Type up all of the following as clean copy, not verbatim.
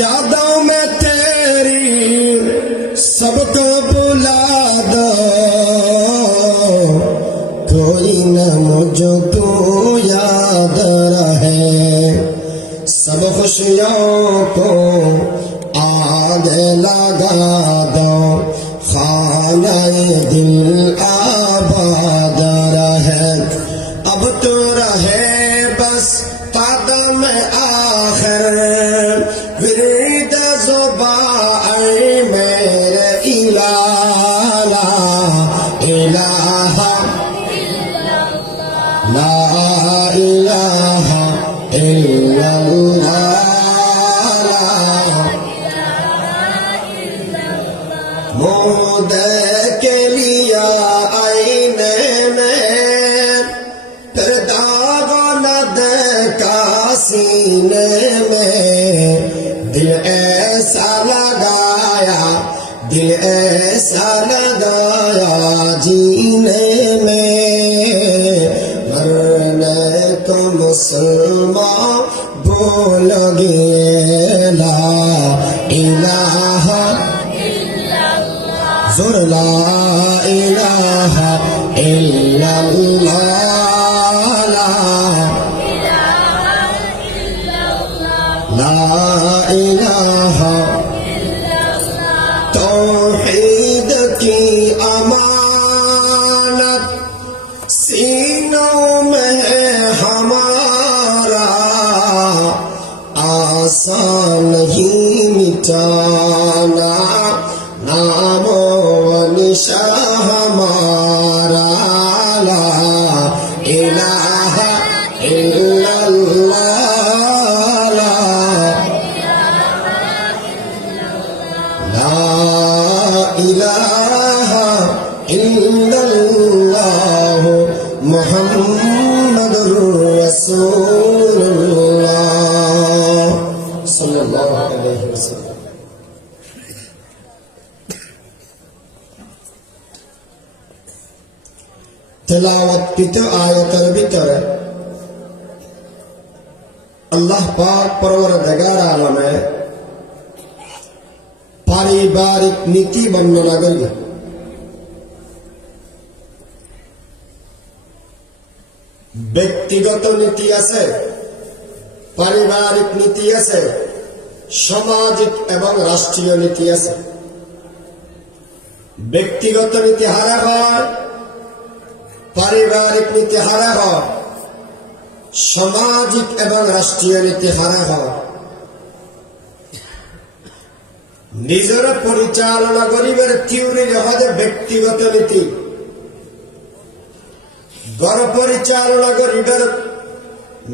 یادوں میں تیری سب کو بلا دو کوئی نہ مجھ کو یاد رہے سب خوشیوں کو آگ لگا دو خانہ دل آباد رہے اب تو رہے بس قدم آخر ورد زباں میرے الہ لا الہ لا الہ الا اللہ مودے کے لیا آئینے میں پھر داغ نہ دیکھا سینے میں دل ایسا لگایا جینے میں مرنے کو مسلمان بھول گئے لا الہ زور لا الہ الا اللہ لا الہ توحید کی امانت سینوں میں ہے ہمارا آسان نہیں مٹانا نام و نشان ہمارا لا الہ الا اللہ لا الہ الا اللہ محمد رسول اللہ صلی اللہ علیہ وسلم تلاوت پیتے آیتر بھیتر اللہ پاک پروردگار عالم ہے পারিবারিক নীতি বর্ণনা করবে ব্যক্তিগত নীতি আছে পারিবারিক নীতি আছে সামাজিক এবং রাষ্ট্রীয় নীতি আছে ব্যক্তিগত নীতি হারা হয় পারিবারিক নীতি হারা হয় সামাজিক এবং রাষ্ট্রীয় নীতি হারা হয় নিজের পরিচালনা করিবার থিওরির হদে ব্যক্তিগত নীতি ঘর পরিচালনা করিবার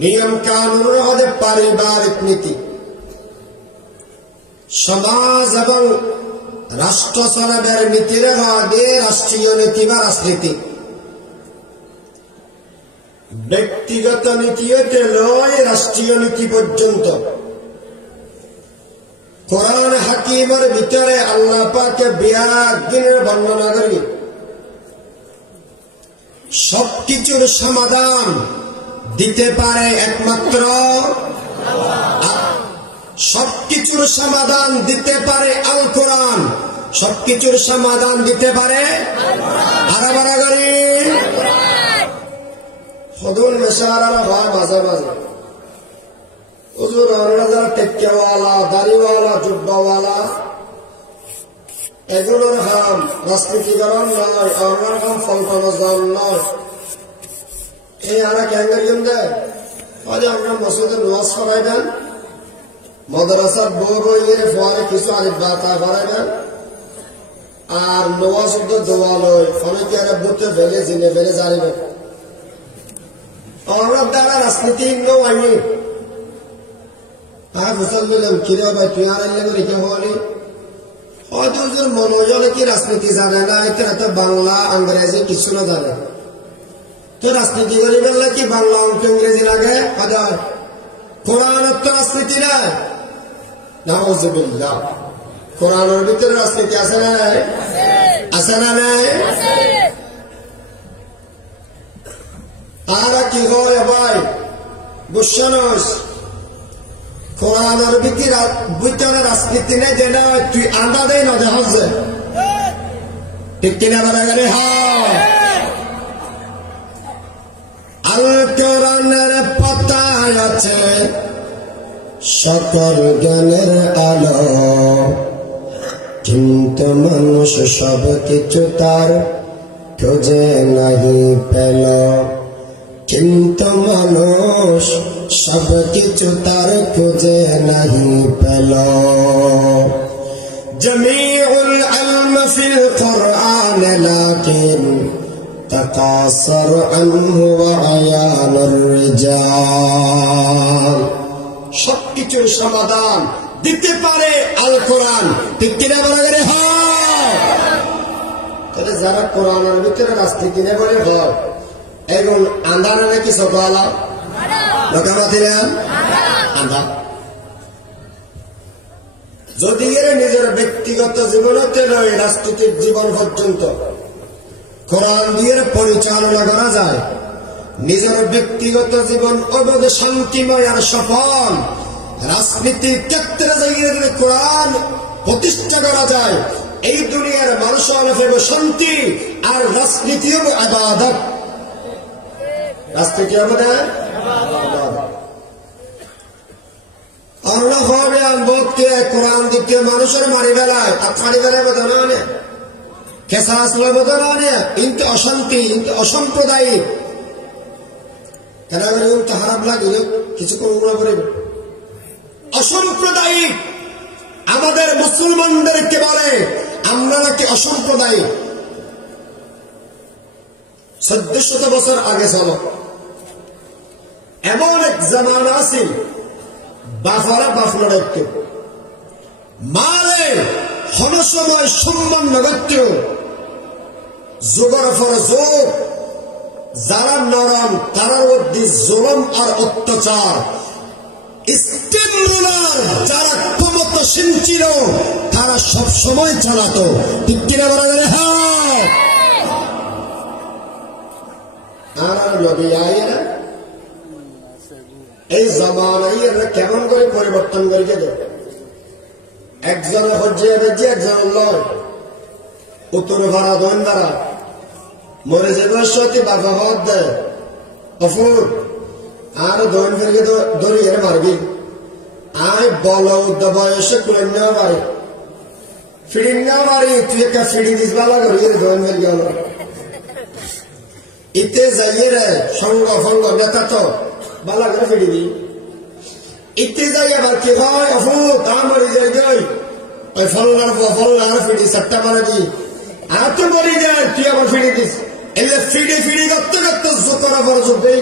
নিয়ম কানুনের হদে পারিবারিক নীতি সমাজ এবং রাষ্ট্র চলাবার নীতির হদে রাষ্ট্রীয় নীতি বা রাজনীতি ব্যক্তিগত নীতি হতে লয় রাষ্ট্রীয় নীতি পর্যন্ত কোরআন হাকিমের ভিতরে আল্লাহ পাকে বিয়াগিনের বর্ণনা করি সবকিছুর সমাধান দিতে পারে একমাত্র সবকিছুর সমাধান দিতে পারে আল কোরআন সবকিছুর সমাধান দিতে পারে আরাবারা করি হদুল মেশারারা হয় মাঝে মাঝে হুজুর আমরা যারা টেক্কেওয়ালা দাড়িওয়ালা জুব্বাওয়ালা এগুলোর হাম রাজনীতিকরণ নয় আমার হাম ফলপ্রদর্শন নয় এই আরা ক্যাঙ্গারিয়ন দেয় হয়তো আপনার মসজিদের নামাজ পড়াইবেন মাদ্রাসার বড় ইয়ে ফোয়ারে কিছু আলিফ বা তা পড়াইবেন আর নোয়া শব্দ দোয়া লয় অনেকে আরে বুঝতে ফেলে জিনে ফেলে জানিবেন আমরা দ্বারা রাজনীতি নয় ফসল বললাম কিরে ভাই তুই আর রেখে হলি হয়তো মনোজনে কি রাজনীতি জানে না এতে বাংলা ইংরেজি কিছু না জানে তো রাজনীতি করি বললে কি বাংলা অঙ্ক ইংরেজি লাগে কোরআনের তো রাজনীতি নাই নাউযুবিল্লাহ কোরআনের ভিতরে রাজনীতি আছে না নাই আছে না নাই আর কি হয় ভাই বুঝছানোস কোরআনের ভিতরে রাজনীতি নেই, যেটা তুই আন্দা দেয় না যে হচ্ছে ঠিক কিনা বলা গেলে হয়। আল কোরআনের পাতায় আছে সকল জ্ঞানের আলো, কিন্তু মানুষ সব কিছু তার খুঁজে নাহি পেল, কিন্তু মানুষ সব কিছু তার খুঁজে নাহি পেল। জমিউল ইলম ফিল কুরআন লাকিন তাকাসর আনহু ওয়া আয়ানুর রিজাল। সবকিছুর সমাধান দিতে পারে আল কোরআন, ঠিক কিনা বলা গেলে হয়। তাহলে যারা কোরআনের ভিতরে রাজনীতি নেই বলে হয়, এখন আন্দানা নাকি সকালা লোকামাতিলেন আন্দা, যদি এর নিজের ব্যক্তিগত জীবনতে নয় রাজনীতির জীবন পর্যন্ত কোরআন দিয়ে পরিচালনা করা যায়, নিজের ব্যক্তিগত জীবন অবধি শান্তিময় আর সফল, রাজনীতির ক্ষেত্রে যদি কোরআন প্রতিষ্ঠা করা যায়, এই দুনিয়ার মানুষ হবে শান্তি আর রাজনীতি হবে ইবাদত। রাজনীতি হবে না অন্যভাবে বোধকে কোরআন দিকে মানুষের মারি বেলায় আর ফাড়ি বেলায় বোধ না খেসা আসলে বোধ না, কিন্তু অশান্তি, কিন্তু অসাম্প্রদায়িক কেন খারাপ লাগে কিছু কোন করে অসাম্প্রদায়িক। আমাদের মুসলমানদেরকে বলে আমরা নাকি অসাম্প্রদায়িক। 1400 বছর আগে চলো, এমন এক জামানা আছিল বাফারা বাফলা রাখত, মারে হন সময় সম্মান নগত্য, যোগের পর যোগ, যারা নরম তারার মধ্যে জুলুম আর অত্যাচার, ইস্তেমরুলার যারা ক্ষমতাসীন ছিল তারা সব সময় চালাতো, ঠিক কিনা বলা গেলে হ্যাঁ। আর নবী আইরা এই জামানায় কেমন করে পরিবর্তন করে দেবে, একজন হজ্জে বেজে একজন লয়, উত্তর ভাড়া দৈন ভাড়া মরে যাবে সত্যি বাবা হত দেয় অফুর আর দৈন ফেরকে দড়িয়ে মারবি, আয় বল বয়সে কুলেন নেওয়া পারি ফিডিং নেওয়া পারি, তুই একটা ফিডিং দিস ভালো করিয়ে দৈন ফেরকে হলো ইতে যাইয়ে রে সঙ্গ ফঙ্গ নেতা তো ভালো করে ফিডি দি, ইতে যাই আবার কি হয় অফু তা মরি যাই গই ওই ফল্লার ফিডি চারটা মারা দি আর তো মরি যায়, তুই আবার ফিডি দিস, এলে ফিডি ফিডি করতে করতে যোগ করা পর যোগ দেই।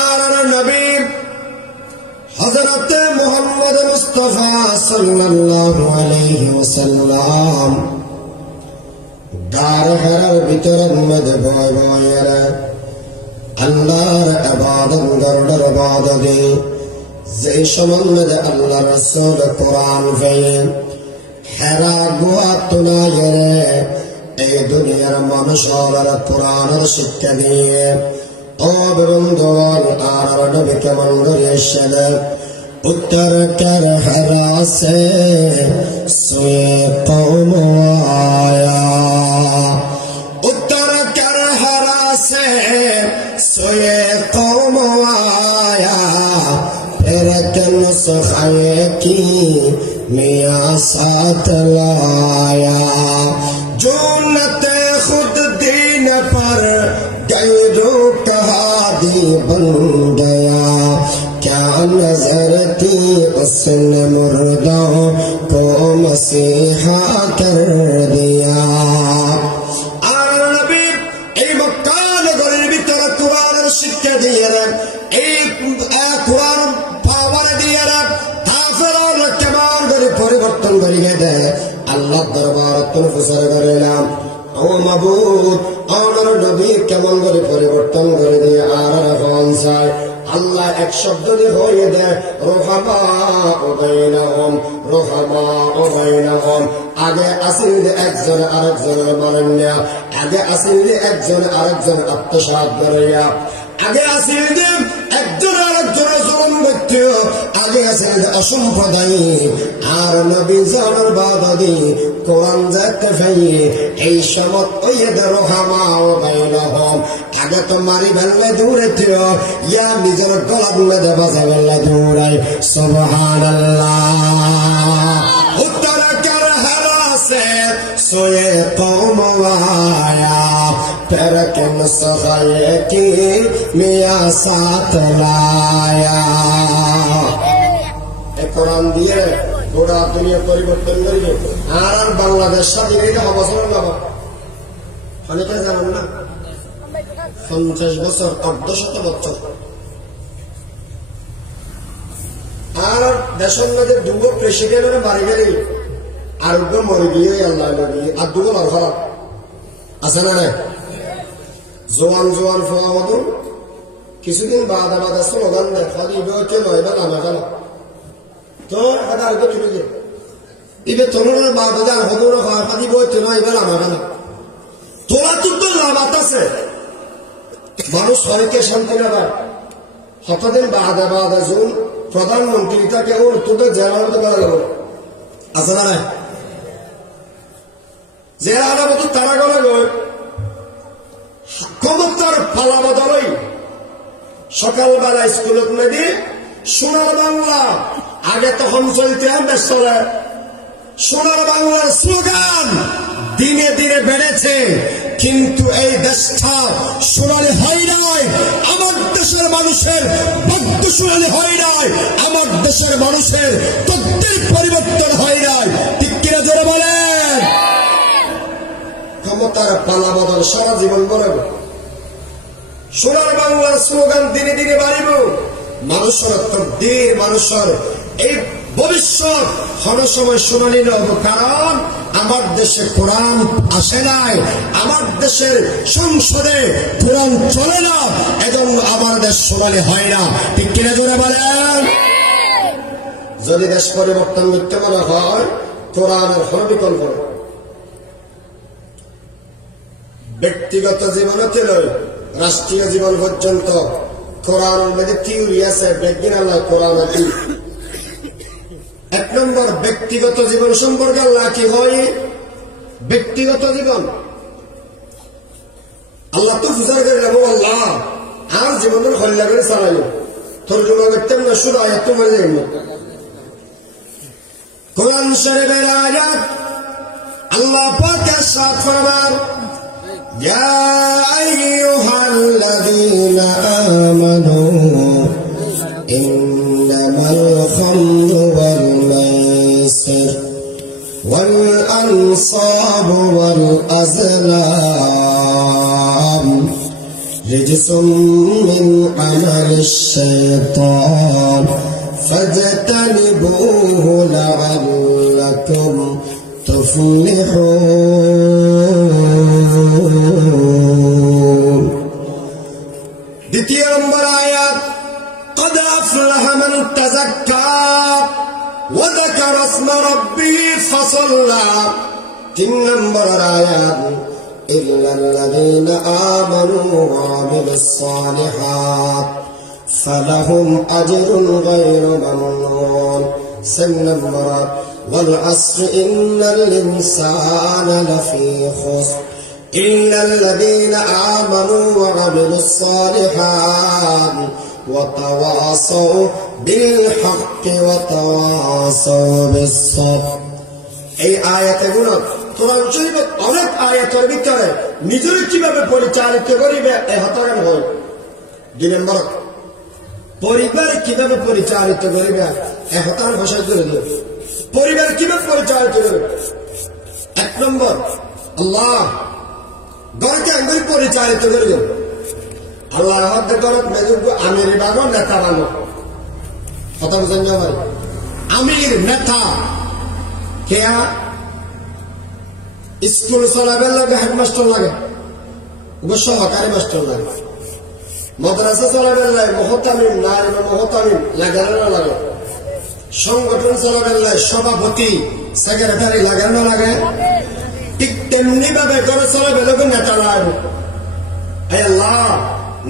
আর নবী হযরতে মুহাম্মদ মুস্তাফা সাল্লাল্লাহু আলাইহি ওয়াসাল্লাম দার ঘরের ভিতরের মধ্যে ভয় ভয়েরা আল্লাহর ইবাদত গরুড়ের ইবাদতে যে সম্বন্ধে আল্লাহ রাসূল কোরআন ফেলেন হেরা গুহা তুনায়রে এই দুনিয়ার মানুষের কোরআনের শিক্ষা দিয়ে ও বন্ধুগণ আর নবী কেমন করে এসেছে उत्तर कर हरा से सोए कौम आया, उत्तर कर हरा से सोए कौम आया, फिर नुस्खे की मियाँ साथ लाया, जुन्नते खुद दीन पर गैरों का हादी बन गया, क्या नजर थी उसने मुर्दों को मसीहा कर दिया। আর নবী এই মক্কা নগরীর ভিতরে কোরআনের শিক্ষা দিয়ে এই কোরআন পাওয়ার দিয়ে কাফেররা কেমন করে পরিবর্তন করিয়ে দেয় আল্লাহ দরবারে তনফুসর করিলাম ও মাবুদ আমার নবী কেমন করে পরিবর্তন করে দিয়ে আর হন চায় আল্লাহ এক শব্দ দিয়ে হয়ে দেয় রোহামা ও বাইনাহুম, রোহামা ও বাইনাহুম। আগে আসিল যে একজন আরেকজনের মানন্যা, আগে আসিল যে একজন আরেকজন আত্মসাৎ করিয়া, আগে আসিল যে একজন আগে আছে অসম্প্রদায়ী আর নবী জানার বাবাদি কোরআন যাতে ভাই এই সমত ওয়াইদের রহমাও বাইনহুম আগে তো মারি বেললে দূরে थियो ইয়া নিজের গলা মধ্যে বাজা বেললে দূরাই সুবহানাল্লাহ উত্তর কর হারাসে সোয়ে কওম আয়া पर के मुसखाए की मिया साथ लाया কোরআন দিয়ে গোটা দুনিয়া পরিবর্তন করিবে আর বাংলাদেশ স্বাধীনতা অবসর বাবা অনেকে জানেন না 50 বছর 100 বছর আর দেশের মধ্যে দুটো প্রেসিডেন্টের বাড়ি গেলে আরোগ্য মরে গিয়ে আল্লাহ নবী আর দুটো লাভ আছে না জোয়ান জোয়ান ফোয়া মতো কিছুদিন বাদা বাদা স্লোগান দেয় খালি কে নয় বা নামা গেল তো এটা আগে তুলে যায় ইবে তরুণের বাদা যার হদুর হয় খালি কে নয় এবার নামা গেল তোলা তো লাভ আছে মানুষ হয়কে শান্তি না পায় হঠাৎ বাদা বাদা জোন প্রধানমন্ত্রী তাকে ওর তোদের জেলার মতো করা গেল আছে না জেলার মতো তারা গলে গয় ক্ষমতার পালা বদলই সকালবেলা স্কুলত মেদি সোনার বাংলা আগে তখন চলতে বেশ চলে সোনার বাংলার স্লোগান দিনে দিনে বেড়েছে কিন্তু এই দেশটা সোনালি হয় নাই আমার দেশের মানুষের ভাগ্য সোনালি হয় নাই আমার দেশের মানুষের তদ্বির পরিবর্তন হয় নাই ঠিক কিনা জোরে বলেন ক্ষমতার পালা বদল সারা জীবন বলব সোনার বাংলার স্লোগান দিনে দিনে বাড়িব মানুষের তকদির মানুষের এই ভবিষ্যৎ হর সময় সোনালি নব কারণ আমার দেশে কোরআন আসে নাই আমার দেশের সংসদে কোরআন চলে না এজন্য আমার দেশ সোনালি হয় না ঠিক কিনা জোরে বলেন যদি দেশ পরিবর্তন মিথ্যে করা হয় কোরআনের কোন বিকল্প নেই ব্যক্তিগত জীবনতে নয় রাষ্ট্রীয় জীবন পর্যন্ত কোরআনের মধ্যে থিওরি আছে বেগিন আল্লাহ কোরআন আছে এক নম্বর ব্যক্তিগত জীবন সম্পর্কে আল্লাহ কি হয় ব্যক্তিগত জীবন আল্লাহ তো ফুজার করে নেব আল্লাহ আর জীবনের হল্লা করে চালাই তর্জমা করতেন না শুধু আয়াত তো মনে যাবেন কোরআন শরীফের আয়াত আল্লাহ পাক ارشاد ফরমান يا أيها الذين آمنوا إنما الخمر والميسر والأنصاب والأزلام رجس من عمل الشيطان فاجتنبوه لعلكم تفلحون দ্বিতীয় নম্বর আয়াত قد أفلح من تزكى وذكر اسم ربه فصلى তিন নম্বর আয়াত إلا الذين آمنوا وعملوا الصالحات فلهم أجر غير ممنون চার নম্বর والعصر إن الإنسان لفي خسر إلا الذين آمنوا وعملوا الصالحات وتواصوا بالحق وتواصوا بالصبر এই আয়াতগুলো কোরআন শরীফের অনেক আয়াতের ভিতরে নিজের কিভাবে পরিচালিত করিবে এই হতাগান হয় দুই নম্বর পরিবার কিভাবে পরিচালিত করিবে এই হতার ভাষায় করে দিও পরিবার কিভাবে পরিচালিত করবে এক নম্বর আল্লাহ ঘরকে আঙ্গুল পরিচালিত করবে আল্লাহ ঘরত মেজুর্গ আমির বানো নেতা বানো কথা বুঝেন না ভাই আমির নেতা কেয়া স্কুল চলাবেন লাগে হেডমাস্টার লাগে সহকারী মাস্টার লাগে মাদ্রাসা চলাবেন লাগে মহতামিম নারী মহতামিম লাগে না লাগে সংগঠন চলাবেন লাগে সভাপতি সেক্রেটারি লাগে না লাগে ঠিক তেমনি ভাবে করে চলাবে লোক নেতা লাগবে আল্লাহ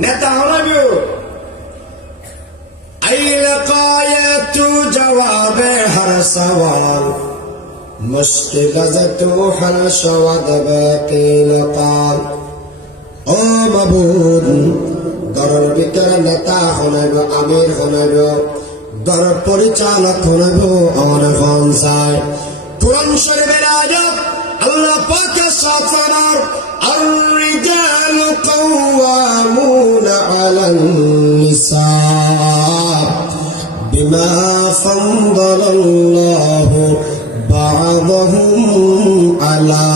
নেতা হলাবে أي لقاية تو جواب هر سوال مشکل از تو حل شود به قیل قال او مبود দৰৰ ভিতৰত নেতা শুনাব আমিৰ শুনাব দৰৰ পৰিচালক শুনাব আমার খন চাই কুরআন শরীফের আয়াত আল্লাহ পাকের সাফার الرجال قوامون على النساء بما فضل الله بعضهم على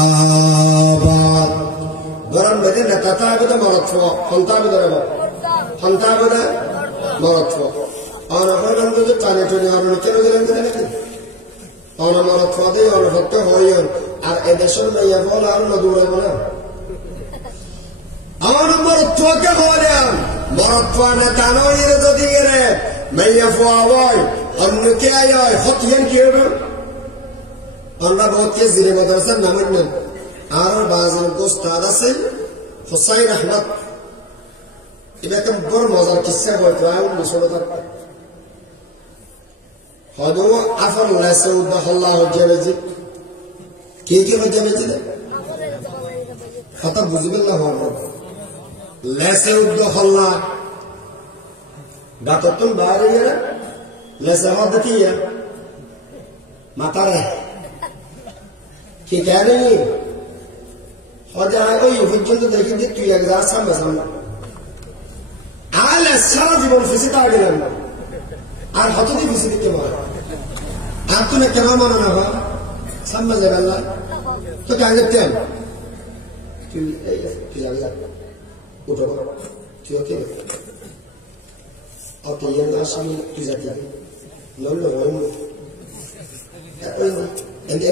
بعض গরম বেদে নেতা তাবিদ মরত হন্তাবিদ রে হন্তাবিদ মরত আর হরন যদি কানে টনে আর কেন গেলেন নাকি আর মরত ফাদে আর ভক্ত হইন আর এদেশের মেয়ে বলা আর না দূরে বলা আমার মরত কে বলেন মরত ফানে তানইরে যদি গেরে মেয়ে ফুয়াওয় অন্য কে আয় হতিয়ান কি হবে আমরা বহুত কে জিরে মাদ্রাসার নাম নেন আর বাজার গোস্তাদ আছে হুসাইন আহমদ এটা বড় মজার কিসসা বলতে হয় মুসলমান হয়তো আফর লাসউদ্দাহ আল্লাহ জালাজি কে কে জানাজি কথা বুঝবেন না হওয়ার লাসউদ্দাহ আল্লাহ গাততুন বারিয়া লাসহাদ কিয়া মাতারে কি জানেন হয়তো ওই পর্যন্ত দেখি যে তুই এক যা সামনে সামনে আলে সারা জীবন ফেসে তা গেলাম আর হতদি ফেসে দিতে পারে আর তুমি কেন মানো না বা সামনে যাবে আল্লাহ তো কে দেখতেন তুই এই তুই যাবি যা উঠো তুই ওকে ওকে ইয়ার আসবি তুই যাবি লল্লো হয় এন্ড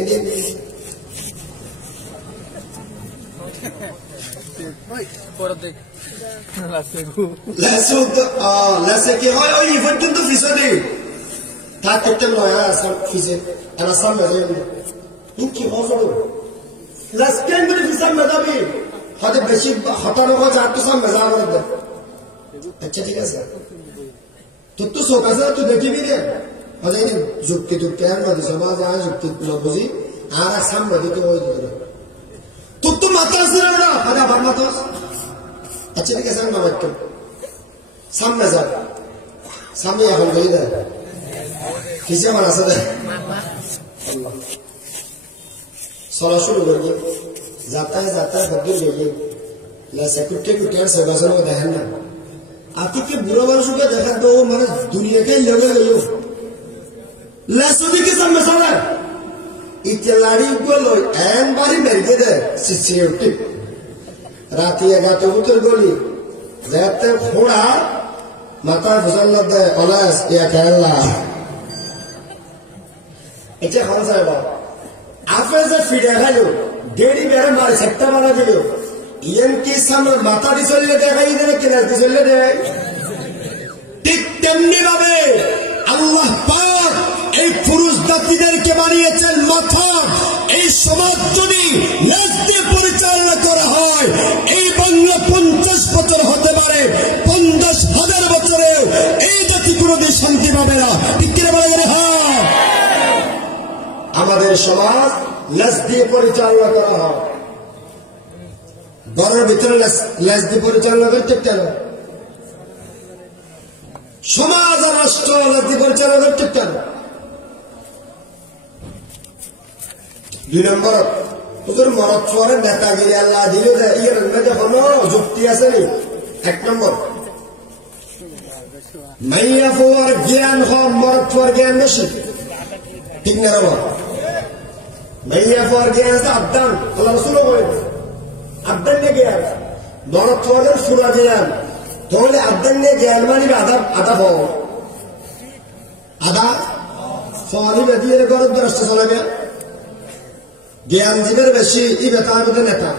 লাসে কি হয় ওই পর্যন্ত ফিসে তার করতে নয় ফিসে এরা সামনে যাই কি হবে লাস কেন্দ্রে ফিসার মেধাবি হয়তো বেশি হতানো হয় আর তো সামনে যাওয়া করে আচ্ছা ঠিক আছে তোর তো শোক আছে তুই দেখিবি রে হয়তো যুক্তি টুক্তি আর নদী সমাজ আর যুক্তি ন বুঝি আর সামনে দিতে ওই তোর তো মাথা আছে না আরে আবার মাথা আচ্ছা ঠিক আছে না একটু সামনে যা সামনে এখন গই দে কিসে আমার আছে দে চলা শুরু করবি যাতায় যাতায় বদল গই লাসে কুটে কুটে আর সেবাসন দেখেন না আতিকে বুড়ো মানুষকে দেখা তো মানে দুনিয়াকে লগে গইও লাসে দিকে সামনে সামনে ইতলাড়ি বলো এন বাড়ি মেরে দে সিসিউটি রাতে এগাতে উত্তর গলি যাতে ঘোড়া মাথা ফুসাল দে অনাস ইয়া খেলা এটা কোন সাহেব আপে যে ফিডে খাইলো দেরি বেরে মারে সেটা বানা দিল ইয়েন কি সামনে মাথা দিছলে দেখাই দেনে কিনা দিছলে দে ঠিক তেমনি ভাবে আল্লাহ পাক এই পুরুষ জাতিদেরকে বানিয়েছেন মাথা এই সমাজ যদি ন্যায্য পরিচালনা করা হয় এই বাংলা 50 বছর হতে পারে 50,000 বছরে এই জাতি কোনোদিন শান্তি পাবে না ঠিক কিনা বলে হ্যাঁ আমাদের সমাজ ন্যায্য পরিচালনা করা হয় ঘরের ভিতরে ন্যায্য পরিচালনা করতে কেন সমাজ আর রাষ্ট্র ন্যায্য পরিচালনা করতে কেন 2 নম্বর তোদের মরদ চোয়ারের নেতাগিরি আল্লাহ দিল এর মধ্যে কোনো যুক্তি আছে নি 1 নম্বর মাইয়া ফোয়ার জ্ঞান হন মরদ চোয়ার জ্ঞান বেশি ঠিক না বাবা মাইয়া ফোয়ার জ্ঞান আছে আদান আল্লাহ রসুল বলে আদান নে জ্ঞান মরদ চোয়ারের সুরা জ্ঞান তাহলে আদান নে জ্ঞান মানে আদা হও আদা ফোয়ারি বেদিয়ে গরব রাষ্ট্র চলাবে জ্ঞান দিবের বেশি ই বেতার মধ্যে নেতা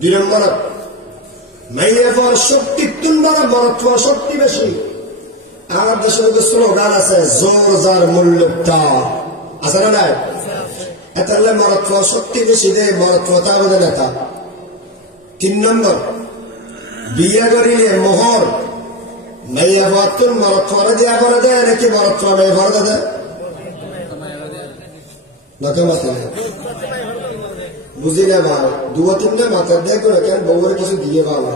2 নম্বর মাইয়া ফোয়ার শক্তি তুলবার মরদ শক্তি বেশি আমার দেশের স্লোগান আছে জোর যার মূল্যটা আছে না নাই এতালে মরদ শক্তি বেশি দেয় মরদ তার মধ্যে নেতা 3 নম্বর বিয়ে করিলে মোহর মেয়ে ভাতুন মরত করে দিয়া করে দেয় নাকি মরত করে মেয়ে ভরে দেয় নাকে মাথা নেই বুঝি না ভাই দুয়া তিনটা মাথার দেয় করে কেন বউরে কিছু দিয়ে ভালো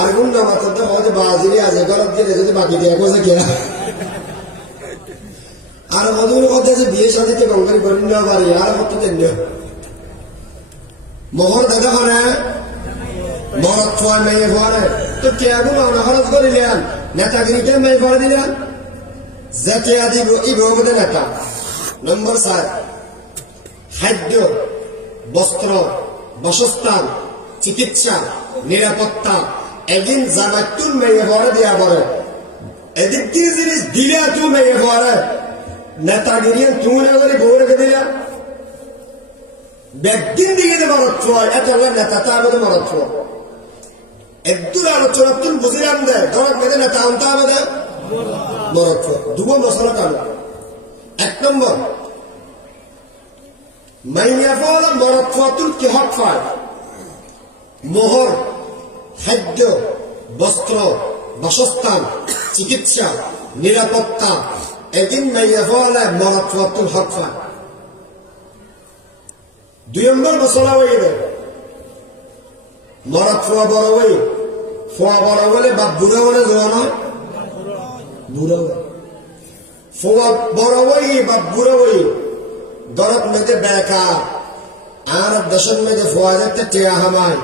আর কোন না মাথার দেয় হয়তো বাজিরে আছে গরম দিলে যদি বাকি দিয়ে কোথায় গিয়া আর মধুর কথা যে বিয়ে সাথে গঙ্গারি করি না পারি আর কত তেল মোহর দেখা করে মরত ফয় মেয়ে ফরে তো কেবল আমরা খরচ করিলেন নেতাগিরিকে মেয়ে ফরে দিলেন যে কে আদি এই রোগতে নেতা নম্বর 4 খাদ্য বস্ত্র বাসস্থান চিকিৎসা নিরাপত্তা একদিন জামাতুল মেয়ে ফরে দিয়া পরে এদিক কি জিনিস দিলে তুই মেয়ে ফরে নেতাগিরি তুই না করে বউরেকে দিলা ব্যক্তির দিকে মরত ফয় এটা নেতা তার মধ্যে মরত ফয় একদূর আলোচনা তুল বুঝিলাম দেয় ধরক মেয়েদের নেতা আনতে হবে দেয় মরত ফয় দুবো মশলা কালো 1 নম্বর মাইয়া ফল মরত ফয় তুল কি হক ফয় মোহর খাদ্য বস্ত্র বাসস্থান চিকিৎসা নিরাপত্তা একদিন মাইয়া ফল মরত ফয় তুল হক ফয় 2 নম্বর মশলা হয়ে দেয় মরত ফোয়া বড় বলে বা বুড়া বলে জোয়ানো বুড়া ফোয়া বড় বই বা বুড়া বই দরদ মেয়েদের বেকার আর দেশের মেয়েদের ফোয়া যাতে টেয়া হামায়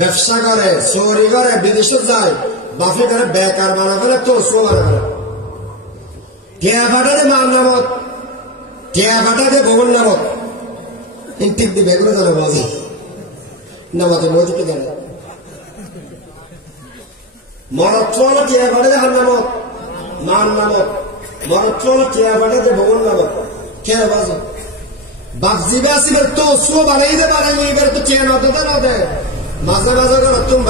ব্যবসা করে চুরি করে বিদেশে যায় বাফি করে বেকার বানা ফেলে তো শো বানা ফেলে টেয়া ফাটাতে মার নামত টেয়া ফাটাতে ভবন নামত ঠিক দিবে এগুলো জানে বাজে নামাতে মধ্যে কি জানে মরত্রল টিয়া ফাটাতে হার নামত মার নামত মরত্রল টিয়া ফাটাতে ভবন নামত কে বাজে বাপজিবে আসিবার তো শো বানাই দে বানাই এবার তো টিয়া নতে না দে মাঝে মাঝে করে তুমি